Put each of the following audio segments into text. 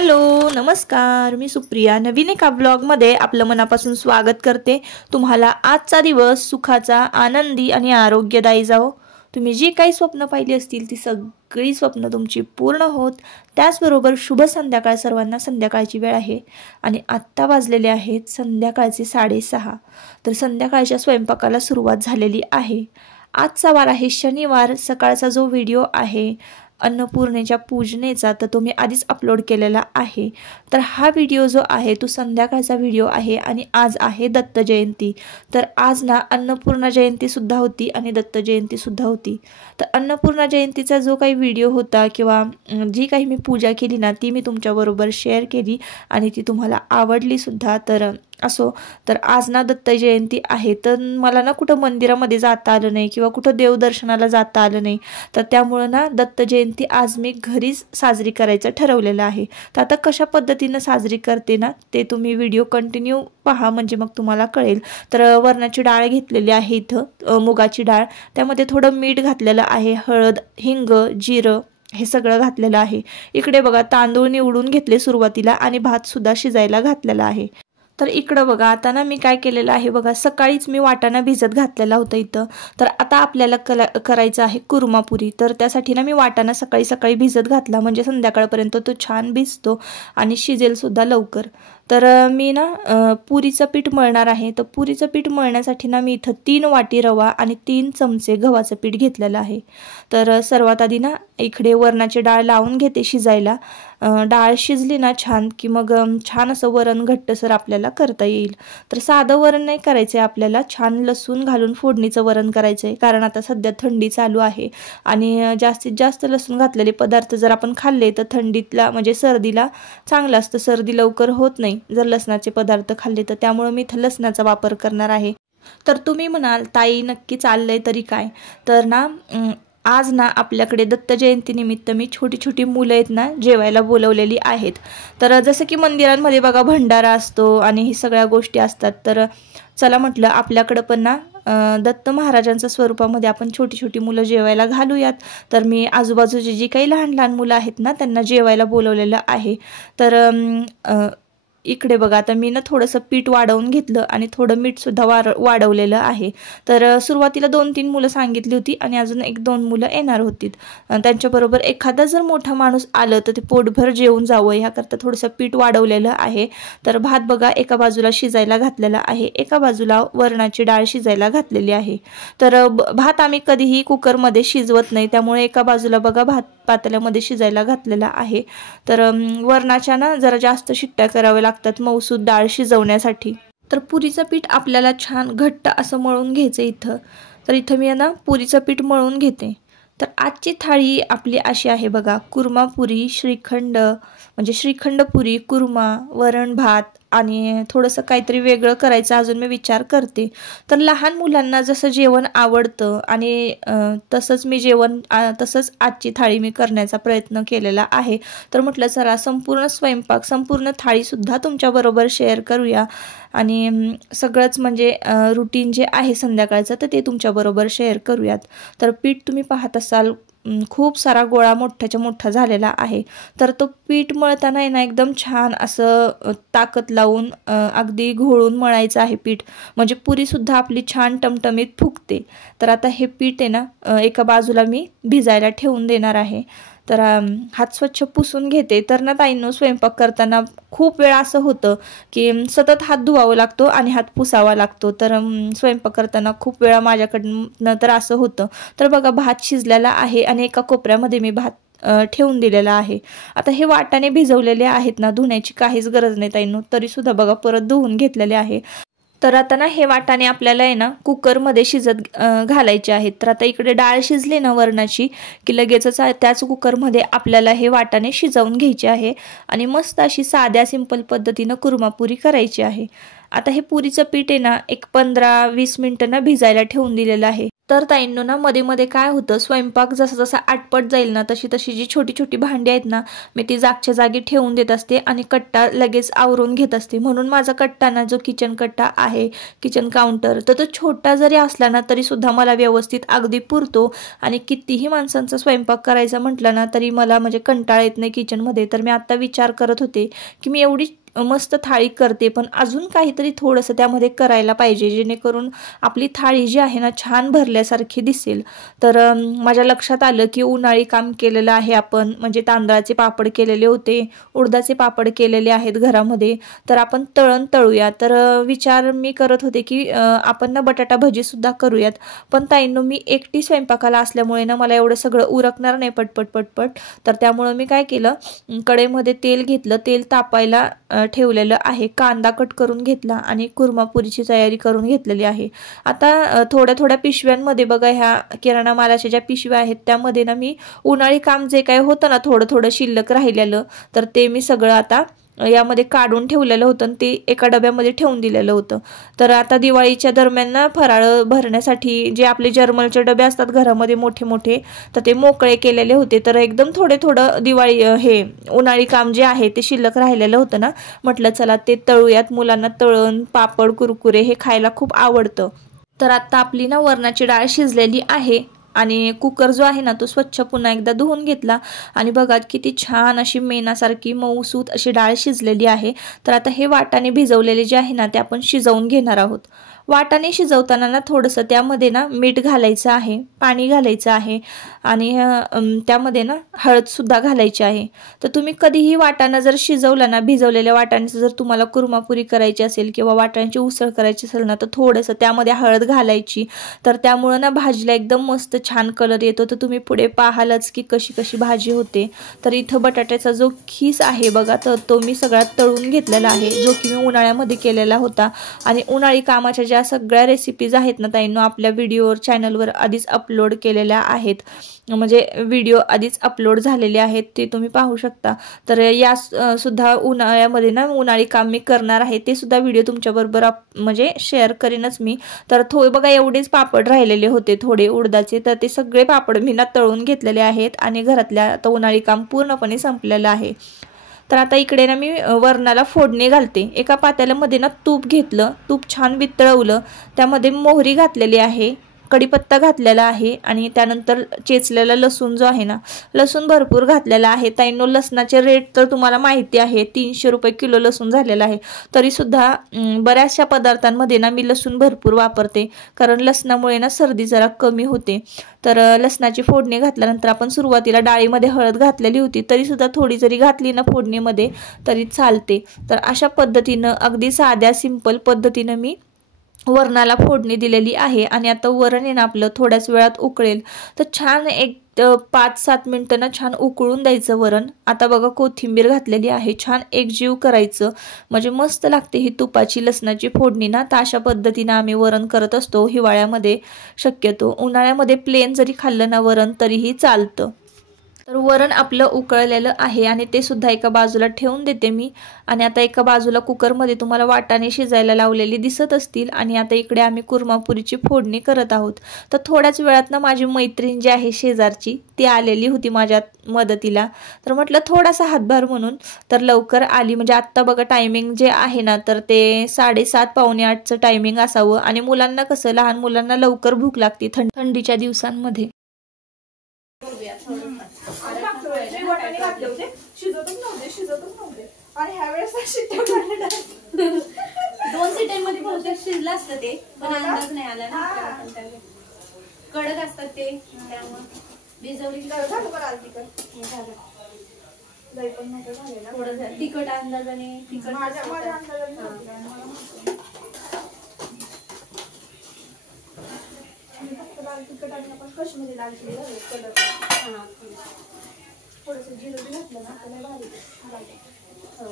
Hello नमस्कार, मी सुप्रिया नवीन एका ब्लॉगमध्ये आपलं मनापासून स्वागत करते। तुम्हाला आजचा दिवस सुखाचा, आनंदी आणि आरोग्यदायी जावो। तुम्ही जी काही स्वप्न पाहिली असतील ती सगळी स्वप्न तुमची पूर्ण होत। त्याचबरोबर शुभ संध्याकाळ सर्वांना। संध्याकाळची वेळ आहे आणि आत्ता वाजलेले आहेत संध्याकाळचे 6:30। तर संध्याकाळच्या स्वयंपाकाला सुरुवात झालेली आहे। आजचा वार आहे शनिवार। सकाळचा जो व्हिडिओ आहे अन्नपूर्णेच्या पूजनेचा तर तो मी आधीच अपलोड केलेला आहे। तर हा व्हिडिओ जो आहे तो संध्याकाळचा व्हिडिओ आहे आणि आज आहे दत्त जयंती। तर आज ना अन्नपूर्णा जयंती सुद्धा होती आणि दत्त जयंती सुद्धा होती। तर अन्नपूर्णा जयंतीचा जो काही व्हिडिओ होता किंवा जी काही मी पूजा केली ना ती मी तुमच्याबरोबर शेअर केली आणि ती तुम्हाला आवडली सुद्धा। तर असो, तर आज ना दत्त जयंती आहे तर मला ना कुठं मंदिरामध्ये जाता आलं नाही किंवा कुठं देवदर्शनाला जाता आलं नाही। तर त्यामुळे ना दत्त जयंती आज मी घरीच साजरी करायचं ठरवलेलं आहे। तर आता कशा पद्धतीने साजरी करते ना ते तुम्ही व्हिडिओ कंटिन्यू पहा, म्हणजे मग तुम्हाला कळेल। तर वरणाची डाळ घेतलेली आहे इथं, मुगाची डाळ, त्यामध्ये थोडं मीठ घातलेलं आहे, हळद, हिंग, जिरं हे सगळं घातलेलं आहे। इकडे बघा तांदूळ निवडून घेतले सुरुवातीला आणि भात सुद्धा शिजायला घातलेला आहे। तर इकडं बघा आता ना मी काय केलेलं आहे बघा, सकाळीच मी वाटाणा भिजत घातलेला होता इथं। तर आता आपल्याला करायचं आहे कुर्मापुरी। तर त्यासाठी ना मी वाटाणा सकाळी सकाळी भिजत घातला, म्हणजे संध्याकाळपर्यंत तो छान भिजतो आणि शिजेल सुद्धा लवकर। तर मी ना पुरीचं पीठ मळणार आहे। तर पुरीचं पीठ मळण्यासाठी ना मी इथं 3 वाटी रवा आणि 3 चमचे गव्हाचं पीठ घेतलेलं आहे। तर सर्वात आधी ना इकडे वरणाची डाळ लावून घेते शिजायला। डाळ शिजली ना छान की मग छान असं वरण घट्टसर आपल्याला करता येईल। तर साधं वरण नाही करायचं आहे आपल्याला, छान लसूण घालून फोडणीचं वरण करायचं आहे, कारण आता सध्या थंडी चालू आहे आणि जास्तीत जास्त लसूण घातलेले पदार्थ जर आपण खाल्ले तर थंडीतला म्हणजे सर्दीला चांगलं असतं, सर्दी लवकर होत नाही जर लसणाचे पदार्थ खाल्ले तर। त्यामुळे मी इथं लसणाचा वापर करणार आहे। तर तुम्ही म्हणाल ताई नक्की चाललंय तरी काय, तर ना आज ना आपल्याकडे दत्त जयंती निमित्त मी छोटी छोटी मुलं आहेत ना जेवायला बोलवलेली आहेत। तर जसं की मंदिरांमध्ये बघा भंडारा असतो आणि ही सगळ्या गोष्टी असतात, तर चला म्हटलं आपल्याकडं पण ना दत्त महाराजांच्या स्वरूपामध्ये आपण छोटी छोटी मुलं जेवायला घालूयात। तर मी आजूबाजूची जी काही लहान लहान मुलं आहेत ना त्यांना जेवायला बोलवलेलं आहे। तर इकडे बघा आता मी ना थोडंसं पीठ वाढवून घेतलं आणि थोडं मीठ सुद्धा वाढवलेलं आहे। तर सुरुवातीला 2-3 मुलं सांगितली होती आणि अजून 1-2 मुलं येणार होती। त्यांच्याबरोबर एखादा जर मोठा माणूस आलं तर ते पोटभर जेवून जावं ह्याकरता थोडंसं पीठ वाढवलेलं आहे। तर भात बघा एका बाजूला शिजायला घातलेला आहे, एका बाजूला वरणाची डाळ शिजायला घातलेली आहे। तर भात आम्ही कधीही कुकरमध्ये शिजवत नाही, त्यामुळे एका बाजूला बघा भात पातेल्यामध्ये शिजायला घातलेला आहे। तर वरणाच्या ना जरा जास्त शिट्ट्या कराव्या लागतात मऊसूद डाळ शिजवण्यासाठी। तर पुरीचं पीठ आपल्याला छान घट्ट असं मळून घ्यायचं इथं। तर इथं मी ना पुरीचं पीठ मळून घेते। तर आजची थाळी आपली अशी आहे बघा, कुर्मा पुरी, श्रीखंड म्हणजे श्रीखंड पुरी, कुर्मा, वरण भात आणि थोडंसं काहीतरी वेगळं करायचं अजून मी विचार करते। तर लहान मुलांना जसं जेवण आवडतं आणि तसंच मी तसंच आजची थाळी मी करण्याचा प्रयत्न केलेला आहे। तर म्हटलं चला संपूर्ण स्वयंपाक, संपूर्ण थाळीसुद्धा तुमच्याबरोबर शेअर करूया आणि सगळंच म्हणजे रुटीन जे आहे संध्याकाळचं तर ते तुमच्याबरोबर शेअर करूयात। तर पीठ तुम्ही पाहत असाल खूप सारा गोळा मोठाच्या मोठा झालेला आहे। तर तो पीठ मळताना आहे ना एकदम छान असं ताकद लावून अगदी घोळून मळायचं आहे पीठ, म्हणजे पुरीसुद्धा आपली छान टमटमीत फुगते। तर आता हे पीठ आहे ना एका बाजूला मी भिजायला ठेवून देणार आहे। तर हात स्वच्छ पुसून घेते। तर ना ताईंनो स्वयंपाक करताना खूप वेळा असं होतं की सतत हात धुवावा लागतो आणि हात पुसावा लागतो। तर स्वयंपाक करताना खूप वेळा माझ्याकडनं तर असं होतं। तर बघा भात शिजलेला आहे आणि एका कोपऱ्यामध्ये मी भात ठेवून दिलेला आहे। आता हे वाटाणे भिजवलेले आहेत ना, धुण्याची काहीच गरज नाही ताईंनो, तरी सुद्धा बघा परत धुवून घेतलेले आहे। तर आता ना हे वाटाणे आपल्याला आहे ना कुकरमध्ये शिजत घालायचे आहेत। तर आता इकडे डाळ शिजली ना वरणाची की लगेचच त्याच कुकरमध्ये आपल्याला हे वाटाणे शिजवून घ्यायचे आहे आणि मस्त अशी साध्या सिंपल पद्धतीनं कुर्मापुरी करायची आहे। आता हे पुरीचं पीठ आहे ना एक 15-20 मिनिटं ना भिजायला ठेवून दिलेलं आहे। तर ताईंनो ना मध्ये मध्ये काय होतं, स्वयंपाक जसा जसा आटपट जाईल ना तशी तशी जी छोटी छोटी भांडी आहेत ना मी ती जागच्या जागी ठेवून देत असते आणि कट्टा लगेच आवरून घेत असते. म्हणून माझा कट्टा ना, जो किचन कट्टा आहे, किचन काउंटर, तर तो छोटा जरी असला ना तरी सुद्धा मला व्यवस्थित अगदी पुरतो. आणि कितीही माणसांचा स्वयंपाक करायचा म्हटलं ना तरी मला म्हणजे कंटाळा येत नाही किचनमध्ये. तर मी आता विचार करत होते की मी एवढी मस्त थाळी करते पण अजून काहीतरी थोडंसं त्यामध्ये करायला पाहिजे, जेणेकरून आपली थाळी जी आहे ना छान भरल्यासारखी दिसेल. तर माझ्या लक्षात आलं की उन्हाळी काम केलेलं आहे आपण, म्हणजे तांदळाचे पापड केलेले होते, उडदाचे पापड केलेले आहेत घरामध्ये, तर आपण तळण तळूया. तर विचार मी करत होते की आपण ना बटाटा भजी सुद्धा करूयात. पण ताईंनो मी एकटी स्वयंपाकाला असल्यामुळे ना मला एवढं सगळं उरकणार नाही पटपट पटपट. तर त्यामुळं मी काय केलं, कढईमध्ये तेल घेतलं, तेल तापायला ठेवलेलं आहे, कांदा कट करून घेतला आणि कुर्मापुरीची तयारी करून घेतलेली आहे. आता थोड्या थोड्या पिशव्यांमध्ये बघा, ह्या किराणा मालाच्या ज्या पिशव्या आहेत त्यामध्ये ना मी उन्हाळी काम जे काही होतं ना थोडं थोडं शिल्लक राहिलेलं, तर ते मी सगळं आता यामध्ये काढून ठेवलेलं होतं आणि ते एका डब्यामध्ये ठेवून दिलेलं होतं. तर आता दिवाळीच्या दरम्यान ना फराळ भरण्यासाठी जे आपले जर्मलचे डबे असतात घरामध्ये मोठे मोठे, तर ते मोकळे केलेले होते. तर एकदम थोडं दिवाळी हे उन्हाळी काम जे आहे ते शिल्लक राहिलेलं होतं ना, म्हटलं चला ते तळूयात. मुलांना तळण पापड कुरकुरे हे खायला खूप आवडतं. तर आता आपली ना वरणाची डाळ शिजलेली आहे आणि कुकर जो आहे ना तो स्वच्छ पुन्हा एकदा धुवून घेतला आणि बघा किती छान अशी मेणासारखी मऊसूत अशी डाळ शिजलेली आहे. तर आता हे वाटाणे भिजवलेले जे आहे ना ते आपण शिजवून घेणार आहोत. वाटाणे शिजवताना ना थोडंसं त्यामध्ये ना मीठ घालायचं आहे, पाणी घालायचं आहे आणि त्यामध्ये ना हळद सुद्धा घालायची आहे. तर तुम्ही कधीही वाटाणा जर शिजवला ना, भिजवलेल्या वाटाण्याचं जर तुम्हाला कुर्मापुरी करायची असेल किंवा वाटाण्याची उसळ करायची असेल ना, तर थोडंसं त्यामध्ये हळद घालायची. तर त्यामुळं ना भाजीला एकदम मस्त छान कलर येतो. तर तुम्ही पुढे पाहालच की कशी कशी भाजी होते. तर इथं बटाट्याचा जो खीस आहे बघा, तर तो मी सगळा तळून घेतलेला आहे, जो की मी उन्हाळ्यामध्ये केलेला होता. आणि उन्हाळी कामाच्या ज्या सगळ्या रेसिपीज आहेत ना ताईंनो, आपल्या व्हिडिओवर चॅनलवर आधीच अपलोड केलेल्या आहेत, म्हणजे व्हिडिओ आधीच अपलोड झालेले आहेत, ते तुम्ही पाहू शकता. तर या सुद्धा उन्हाळ्यामध्ये ना उन्हाळी काम मी करणार आहे, ते सुद्धा व्हिडिओ तुमच्याबरोबर म्हणजे शेअर करीनच मी. तर बघा एवढेच पापड राहिलेले होते थोडे उडदाचे, तर ते सगळे पापड मी ना तळून घेतलेले आहेत आणि घरातल्या आता उन्हाळी काम पूर्णपणे संपलेलं आहे. तर आता इकडे ना मी वरणाला फोडणी घालते. एका पातेल्यामध्ये ना तूप घेतलं, तूप छान वितळवलं, त्यामध्ये मोहरी घातलेली आहे, कढीपत्ता घातलेला आहे आणि त्यानंतर चेचलेला लसूण जो आहे ना, लसूण भरपूर घातलेला आहे. ताईंनो लसणाचे रेट तर तुम्हाला माहिती आहे, 300 रुपये किलो लसूण झालेला आहे. तरी सुद्धा बऱ्याचशा पदार्थांमध्ये ना मी लसूण भरपूर वापरते, कारण लसणामुळे ना सर्दी जरा कमी होते. तर लसणाची फोडणी घातल्यानंतर आपण सुरुवातीला डाळीमध्ये हळद घातलेली होती, तरी सुद्धा थोडी जरी घातली ना फोडणीमध्ये तरी चालते. तर अशा पद्धतीनं अगदी साध्या सिंपल पद्धतीनं मी वरणाला फोडणी दिलेली आहे. आणि आता वरण आहे ना आपलं थोड्याच वेळात उकळेल, तर छान एक 5-7 मिनिटं ना छान उकळून द्यायचं वरण. आता बघा कोथिंबीर घातलेली आहे, छान एकजीव करायचं, म्हणजे मस्त लागते ही तुपाची लसणाची फोडणी ना. तर अशा पद्धतीनं आम्ही वरण करत असतो हिवाळ्यामध्ये. शक्यतो उन्हाळ्यामध्ये प्लेन जरी खाल्लं ना वरण तरीही चालतं. तर वरण आपलं उकळलेलं आहे आणि ते सुद्धा एका बाजूला ठेवून देते मी. आणि आता एका बाजूला कुकरमध्ये तुम्हाला वाटाणे शिजायला लावलेली दिसत असतील आणि आता इकडे आम्ही कुर्मापुरीची फोडणी करत आहोत. तर थोड्याच वेळात ना माझी मैत्रीण जी आहे शेजारची, ती आलेली होती माझ्या मदतीला. तर म्हटलं थोडासा हातभार म्हणून, तर लवकर आली. म्हणजे आत्ता बघा टायमिंग जे आहे ना, तर ते 7:30 पावणे 8चं टायमिंग असावं. आणि मुलांना कसं, लहान मुलांना लवकर भूक लागते थंडीच्या दिवसांमध्ये. वाटाणे घातले होते, शिजतच नव्हते आणि ह्या वेळेस दोन सिटांमध्ये बहुतेक शिजलं असतं ते, पण अंदाज नाही आला ना. कडक असतात ते, त्यामुळे भिजवली थोडं तिखट अंदाजाने. तिखट तिखट आणि आपण कश्मीरी लाल कलर थोडंसं जिरं घातलं ना त्याला भारी. हो,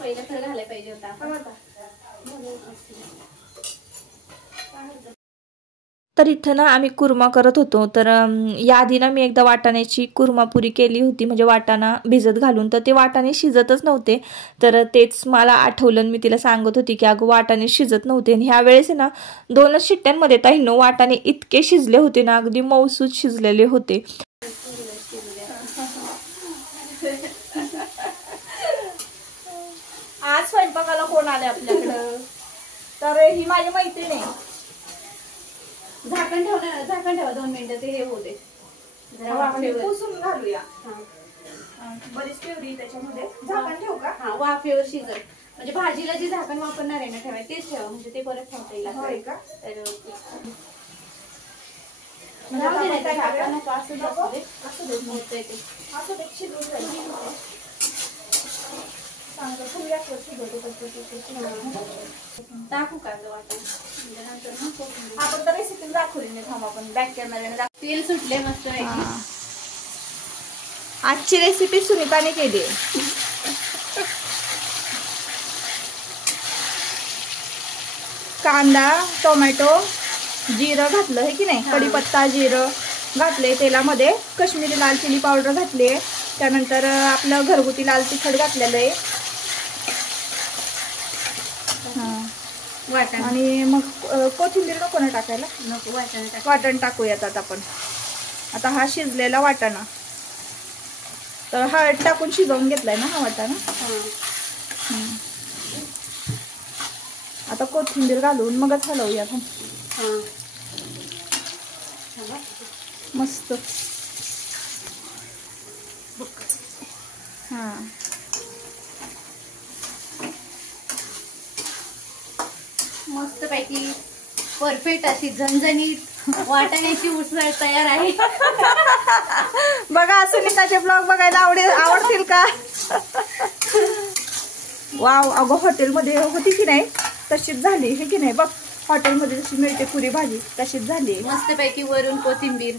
पहिलं खरं घालायला पाहिजे होता. तर इथं ना आम्ही कुर्मा करत होतो. तर याआधी ना मी एकदा वाटाण्याची कुर्मापुरी केली होती, म्हणजे वाटाणा भिजत घालून. तर ते वाटाणे शिजतच नव्हते. तर तेच मला आठवलं, मी तिला सांगत होती की अगं वाटाणे शिजत नव्हते. आणि ह्या वेळेस ना 2च शिट्ट्यांमध्ये ताईंनो वाटाणे इतके शिजले होते ना, अगदी मऊसूत शिजलेले होते. आज स्वयंपाकाला कोण आले आपल्याकडं? तर ही माझी मैत्रीण आहे. झाकण ठेवा 2 मिनिटं, ते हे होते. पुसून घालूया. बरीच प्युरी त्याच्यामध्ये. झाकण ठेवू का? हा, वाफेवर शिजल. म्हणजे भाजीला जे झाकण वापरणार आहे ना ठेवाय तेच ठेवा, म्हणजे ते परत ठेवता येईल. होय का? त्याच्यावरती टाकू का वाटण? आपण तर रेसिपी दाखवली नाही. थांबा आपण बॅक कॅमेरा. तेल सुटले मस्त. आजची रेसिपी सुनीताने केली. कांदा, टोमॅटो, जिरं घातलं हे की नाही, कढीपत्ता, जिरं घातले तेलामध्ये. काश्मीरी लाल चिली पावडर घातली. त्यानंतर आपलं घरगुती लाल तिखट घातलेलं आहे. वाटण आणि मग कोथिंबीर नको ना टाकायला? नको, वाटण टाकूयात आता आपण. आता हा शिजलेला वाटाणा, तर हळद टाकून शिजवून घेतलाय ना हा वाटाणा. आता कोथिंबीर घालून मगच हलवूया. मस्त. हा, मस्त पैकी परफेक्ट अशी झणझणीत वाटाण्याची उसळ तयार आहे. बघा सुनीताचे ब्लॉग बघायला आवडतील का? वाव, अगं हॉटेलमध्ये होती की नाही तशीच झाली हे की नाही. बघ हॉटेलमध्ये जशी मिळते पुरी भाजी तशीच झाली. मस्त पैकी वरून कोथिंबीर.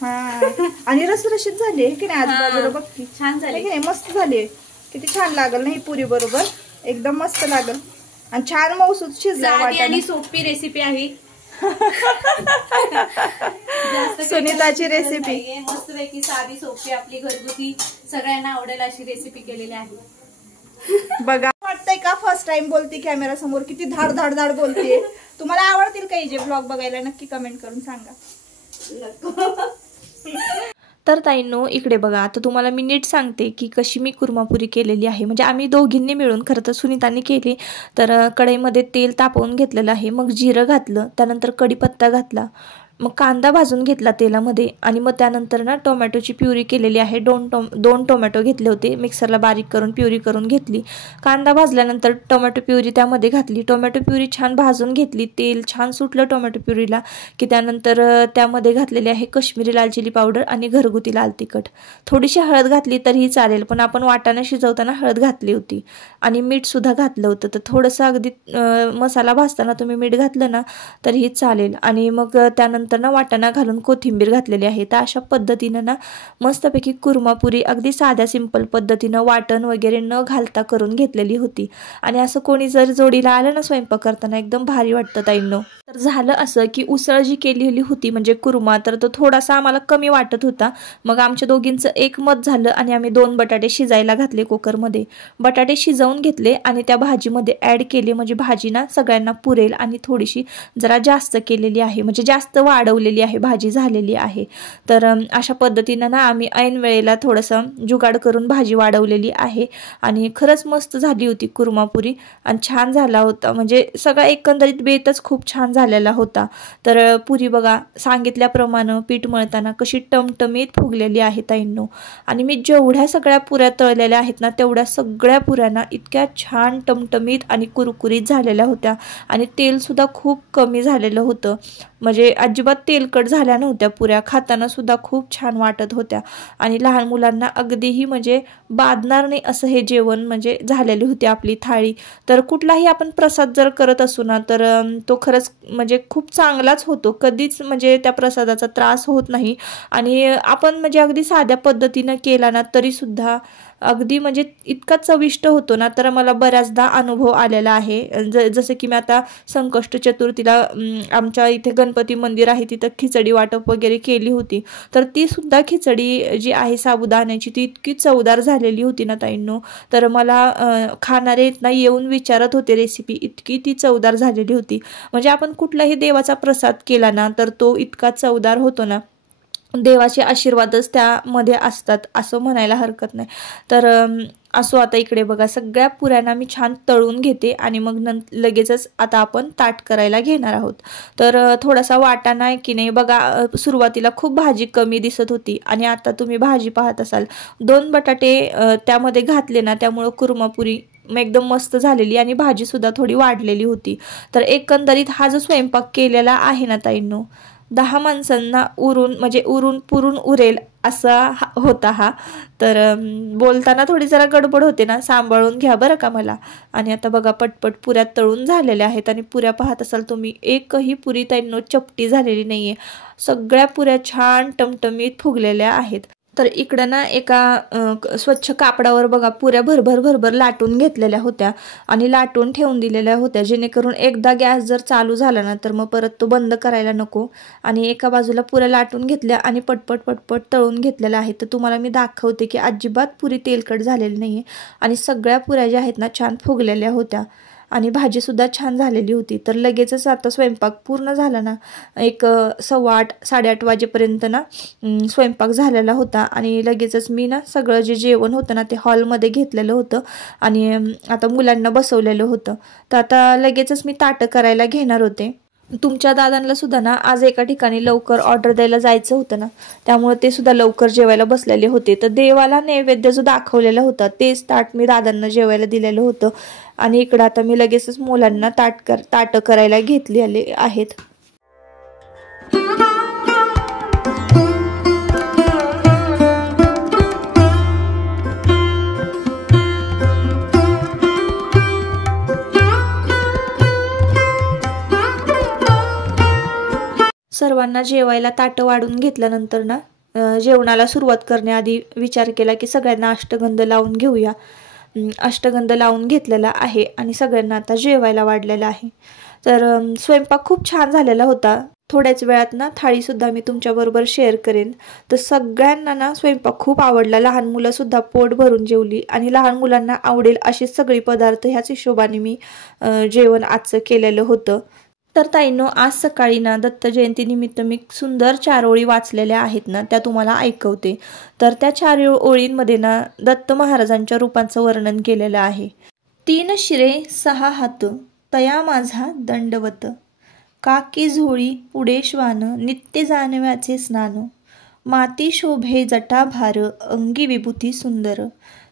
हा, आणि रसरशीत झाली हे की नाही. आजूबाजूला बघ की छान झाली की नाही. मस्त झाली. किती छान लागल नाही पुरी बरोबर, एकदम मस्त लागल. आणि छान मऊसूत शिजला. आणि सोपी रेसिपी आहे. सुनीताची रेसिपी मस्त पैकी साधी सोपी आपली घरगुती सगळ्यांना आवडेल अशी रेसिपी केलेली आहे. बघा, वाटतंय का फर्स्ट टाइम बोलते कॅमेरा समोर? किती धाड धाड धाड बोलते. तुम्हाला आवडतील का जे ब्लॉग बघायला? नक्की कमेंट करून सांगा. तर ताईंनो इकडे बघा, आता तुम्हाला मी नीट सांगते की कशी मी कुर्मापुरी केलेली आहे. म्हणजे आम्ही दोघींनी मिळून, खरं तर सुनीताने केली. तर कढईमध्ये तेल तापवून घेतलेलं आहे. मग जिरं घातलं, त्यानंतर कढीपत्ता घातला, मग कांदा भाजून घेतला तेलामध्ये. आणि मग त्यानंतर ना टोमॅटोची प्युरी केलेली आहे. दोन टोमॅटो घेतले होते, मिक्सरला बारीक करून प्युरी करून घेतली. कांदा भाजल्यानंतर टोमॅटो प्युरी त्यामध्ये घातली. टोमॅटो प्युरी छान भाजून घेतली. तेल छान सुटलं टोमॅटो प्युरीला की त्यानंतर त्यामध्ये घातलेली आहे काश्मीरी लाल चिली पावडर आणि घरगुती लाल तिखट. थोडीशी हळद घातली तरीही चालेल, पण आपण वाटाणा शिजवताना हळद घातली होती. आणि मीठसुद्धा घातलं होतं. तर थोडंसं अगदी मसाला भाजताना तुम्ही मीठ घातलं ना तरीही चालेल. आणि मग त्यानंतर ना वाटाणा घालून कोथिंबीर घातलेली आहे. तर अशा पद्धतीनं ना मस्तपैकी कुर्मापुरी अगदी साध्या सिंपल पद्धतीनं वाटण वगैरे न घालता करून घेतलेली होती. आणि असं कोणी जर जोडीला आलं ना स्वयंपाक करताना एकदम भारी वाटतं ताईंनो. तर झालं असं की उसळ जी केलेली होती म्हणजे कुर्मा, तर तो थोडासा आम्हाला कमी वाटत होता. मग आमच्या दोघींचं एकमत झालं आणि आम्ही 2 बटाटे शिजायला घातले कुकरमध्ये. बटाटे शिजवून घेतले आणि त्या भाजीमध्ये ॲड केले, म्हणजे भाजी ना सगळ्यांना पुरेल. आणि थोडीशी जरा जास्त केलेली आहे, म्हणजे जास्त वाढवलेली आहे भाजी झालेली आहे. तर अशा पद्धतीनं ना आम्ही ऐन वेळेला थोडंसं जुगाड करून भाजी वाढवलेली आहे. आणि खरंच मस्त झाली होती कुर्मापुरी आणि छान झाला होता. म्हणजे सगळा एकंदरीत बेतच खूप छान झालेला होता. तर पुरी बघा सांगितल्याप्रमाणे पीठ मळताना कशी टमटमीत फुगलेली आहे ताईंनो. आणि मी जेवढ्या सगळ्या पुऱ्या तळलेल्या आहेत ना तेवढ्या सगळ्या पुऱ्यांना इतक्या छान टमटमीत आणि कुरकुरीत झालेल्या होत्या. आणि तेलसुद्धा खूप कमी झालेलं होतं, म्हणजे अजिबात तेलकट झाल्या नव्हत्या पुऱ्या. खाताना सुद्धा खूप छान वाटत होत्या. आणि लहान मुलांना अगदीही म्हणजे बाधणार नाही असं हे जेवण म्हणजे झालेली होती आपली थाळी. तर कुठलाही आपण प्रसाद जर करत असू ना तर तो खरंच म्हणजे खूप चांगलाच होतो. कधीच म्हणजे त्या प्रसादाचा त्रास होत नाही. आणि आपण म्हणजे अगदी साध्या पद्धतीनं केला ना तरी सुद्धा अगदी म्हणजे इतका चविष्ट होतो ना, तर मला बऱ्याचदा अनुभव आलेला आहे। जसं की मी आता संकष्ट चतुर्थीला आमच्या इथे गणपती मंदिर आहे तिथं खिचडी वाटप वगैरे केली होती, तर ती सुद्धा खिचडी जी आहे साबुदाण्याची ती इतकी चवदार झालेली होती ना ताईंनो, तर मला खाणारे ना येऊन विचारत होते रेसिपी, इतकी ती चवदार झालेली होती। म्हणजे आपण कुठलाही देवाचा प्रसाद केला ना तर तो इतका चवदार होतो ना, देवाचे आशीर्वादच त्यामध्ये असतात असं म्हणायला हरकत नाही। तर असो, आता इकडे बघा सगळ्या पुऱ्यांना मी छान तळून घेते आणि मग लगेचच आता आपण ताट करायला घेणार आहोत। तर थोडासा वाटाणा आहे की नाही बघा, सुरुवातीला खूप भाजी कमी दिसत होती आणि आता तुम्ही भाजी पाहत असाल 2 बटाटे त्यामध्ये घातले ना, त्यामुळे कुर्मापुरी एकदम मस्त झालेली आणि भाजी सुद्धा थोडी वाढलेली होती। तर एकंदरीत हा जो स्वयंपाक केलेला आहे ना ताईंनो, 10 माणसांना उरून पुरून उरेल असा होता हा। तर बोलताना थोडी जरा गडबड होते ना, सांभाळून घ्या बरं का मला। आणि आता बघा पटपट पुऱ्या तळून झालेल्या आहेत आणि पुऱ्या पाहत असाल तुम्ही, एकही पुरी ताईंनो चपटी झालेली नाहीये, सगळ्या पुऱ्या छान टमटमीत फुगलेल्या आहेत। तर इकडं ना एका स्वच्छ कापडावर बघा पुऱ्या भरभर लाटून घेतलेल्या होत्या आणि लाटून ठेवून दिलेल्या होत्या, जेणेकरून एकदा गॅस जर चालू झाला ना तर मग परत तो बंद करायला नको। आणि एका बाजूला पुऱ्या लाटून घेतल्या आणि पटपट तळून घेतलेल्या आहेत। तर तुम्हाला मी दाखवते की अजिबात पुरी तेलकट झालेली नाहीये आणि सगळ्या पुऱ्या ज्या आहेत ना छान फुगलेल्या होत्या आणि भाजी सुद्धा छान झालेली होती। तर लगेचच आता स्वयंपाक पूर्ण झाला ना, एक 8:15 8:30 वाजेपर्यंत ना स्वयंपाक झालेला होता आणि लगेचच मी ना सगळं जे जेवण होतं ना ते हॉलमध्ये घेतलेलं होतं आणि आता मुलांना बसवलेलं होतं। तर आता लगेचच मी ताटं करायला घेणार होते। तुमच्या दादांना सुद्धा ना आज एका ठिकाणी लवकर ऑर्डर द्यायला जायचं होतं ना, त्यामुळे ते सुद्धा लवकर जेवायला बसलेले होते। तर देवाला नैवेद्य जो दाखवलेला होता तेच ताट मी दादांना जेवायला दिलेलं होतं आणि इकडं आता मी लगेचच मुलांना ताटं करायला घेतलेले आहेत। सर्वांना जेवायला ताटं वाढून घेतल्यानंतर ना जेवणाला सुरुवात करण्याआधी विचार केला की सगळ्यांना अष्टगंध लावून घेऊया। अष्टगंध लावून घेतलेला आहे आणि सगळ्यांना आता जेवायला वाढलेला आहे। तर स्वयंपाक खूप छान झालेला होता। थोड्याच वेळात ना थाळी सुद्धा मी तुमच्याबरोबर शेअर करेन। तर सगळ्यांना ना स्वयंपाक खूप आवडला, लहान मुलं सुद्धा पोट भरून जेवली आणि लहान मुलांना आवडेल असे सगळे पदार्थ ह्याच हिशोबाने मी जेवण आजचं केलेलं होतं। तर ताईंनो, आज सकाळी ना दत्त जयंती निमित्त मी सुंदर 4 ओळी वाचलेल्या आहेत ना, त्या तुम्हाला ऐकवते। तर त्या 4 ओळींमध्ये ना दत्त महाराजांच्या रूपांचं वर्णन केलेलं आहे। 3 शिरे 6 हात तया माझा दंडवत, काकी झोळी पुढे श्वान नित्य जानव्याचे स्नान, माती शोभे जटाभार अंगी विभूती सुंदर,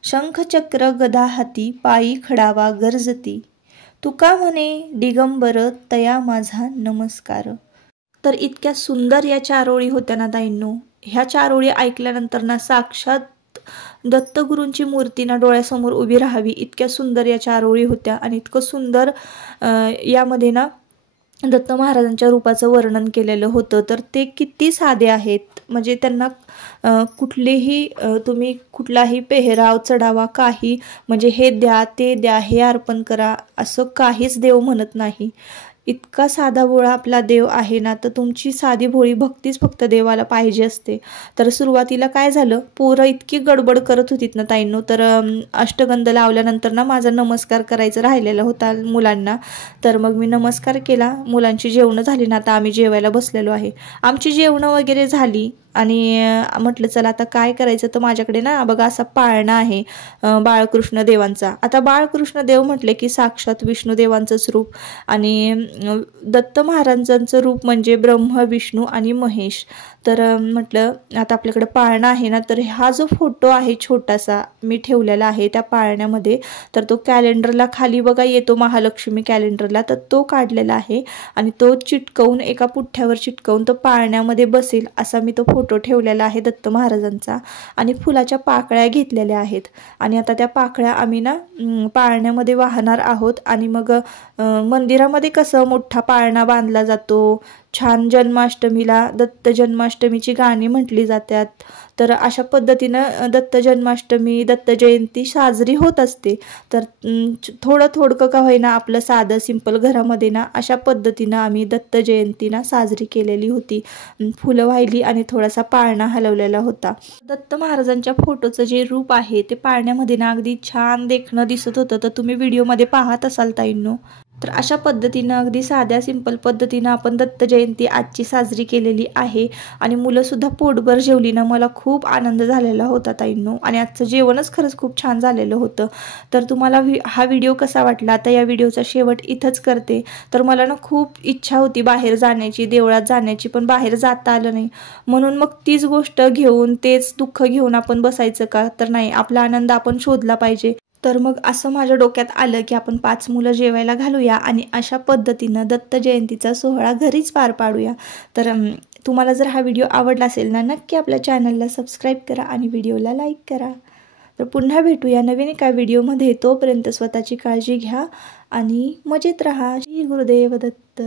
शंख चक्र गदा हाती पायी खडावा गरजती, तुका म्हणे दिगंबर तया माझा नमस्कार। तर इतक्या सुंदर या 4 ओळी होत्या ना ताईंनो, ह्या 4 ओळी ऐकल्यानंतर ना साक्षात दत्तगुरूंची मूर्ती ना डोळ्यासमोर उभी राहावी इतक्या सुंदर या 4 ओळी होत्या आणि इतकं सुंदर यामध्ये ना दत्त महाराजांच्या रूपाचं वर्णन केलेलं होतं। तर ते किती साधे आहेत, म्हणजे त्यांना कुठलेही तुम्ही कुठलाही पेहराव चढावा काही म्हणजे हे द्या ते द्या हे अर्पण करा असं काहीच देव म्हणत नाही। इतका साधा भोळा आपला देव आहे ना, तर तुमची साधी भोळी भक्तीच फक्त देवाला पाहिजे असते। तर सुरुवातीला काय झालं, पोरं इतकी गडबड करत होतीत ना ताईंनो, तर अष्टगंध लावल्यानंतर ना माझा नमस्कार करायचा राहिलेला होता मुलांना। तर मग मी नमस्कार केला, मुलांची जेवणं झाली ना, आता आम्ही जेवायला बसलेलो आहे। आमची जेवणं वगैरे झाली आणि म्हटलं चला आता काय करायचं, तर माझ्याकडे ना बघा असा पाळणा आहे बाळकृष्ण देवांचा। आता बाळकृष्ण देव म्हटले की साक्षात विष्णुदेवांचंच रूप आणि दत्त महाराजांचं रूप म्हणजे ब्रह्म विष्णू आणि महेश। तर म्हटलं आता आपल्याकडे पाळणा आहे ना, तर हा जो फोटो आहे छोटासा मी ठेवलेला आहे त्या पाळण्यामध्ये, तर तो कॅलेंडरला खाली बघा येतो महालक्ष्मी कॅलेंडरला, तर तो काढलेला आहे आणि तो चिटकवून एका पुठ्ठ्यावर चिटकवून तो पाळण्यामध्ये बसेल असा मी तो फोटो ठेवलेला आहे दत्त महाराजांचा। आणि फुलाच्या पाकळ्या घेतलेल्या आहेत आणि आता त्या पाकळ्या आम्ही ना पाळण्यामध्ये वाहणार आहोत। आणि मग मंदिरामध्ये कसं मोठा पाळणा बांधला जातो छान जन्माष्टमीला दत्त जन्माष्टमीची गाणी म्हटली जातात. तर अशा पद्धतीनं दत्त जन्माष्टमी, दत्त जयंती साजरी होत असते. तर थोडकं का होईना आपलं साधं सिंपल घरामध्ये ना अशा पद्धतीनं आम्ही दत्त जयंती ना साजरी केलेली होती. फुलं वाहिली आणि थोडासा पाळणा हलवलेला होता. दत्त महाराजांच्या फोटोचं जे रूप आहे ते पाळण्यामध्ये ना अगदी छान देखणं दिसत होतं. तर तुम्ही व्हिडिओमध्ये पाहत असाल ताईंनो. तर अशा पद्धतीनं अगदी साध्या सिंपल पद्धतीनं आपण दत्त जयंती आजची साजरी केलेली आहे. आणि मुलंसुद्धा पोटभर जेवली ना. मला खूप आनंद झालेला होता ताईंनो. आणि आजचं जेवणच खरंच खूप छान झालेलं होतं. तर तुम्हाला हा व्हिडिओ कसा वाटला? आता या व्हिडिओचा शेवट इथंच करते. तर मला ना खूप इच्छा होती बाहेर जाण्याची, देवळात जाण्याची, पण बाहेर जाता आलं नाही. म्हणून मग तीच गोष्ट घेऊन, तेच दुःख घेऊन आपण बसायचं का? तर नाही, आपला आनंद आपण शोधला पाहिजे. तर मग असं माझ्या डोक्यात आलं की आपण 5 मुलं जेवायला घालूया आणि अशा पद्धतीनं दत्त जयंतीचा सोहळा घरीच पार पाडूया. तर तुम्हाला जर हा व्हिडिओ आवडला असेल ना, नक्की आपल्या चॅनलला सबस्क्राईब करा आणि व्हिडिओला लाईक करा. तर पुन्हा भेटूया नवीन एका व्हिडिओमध्ये. तोपर्यंत स्वतःची काळजी घ्या आणि मजेत राहा. श्री गुरुदेव दत्त.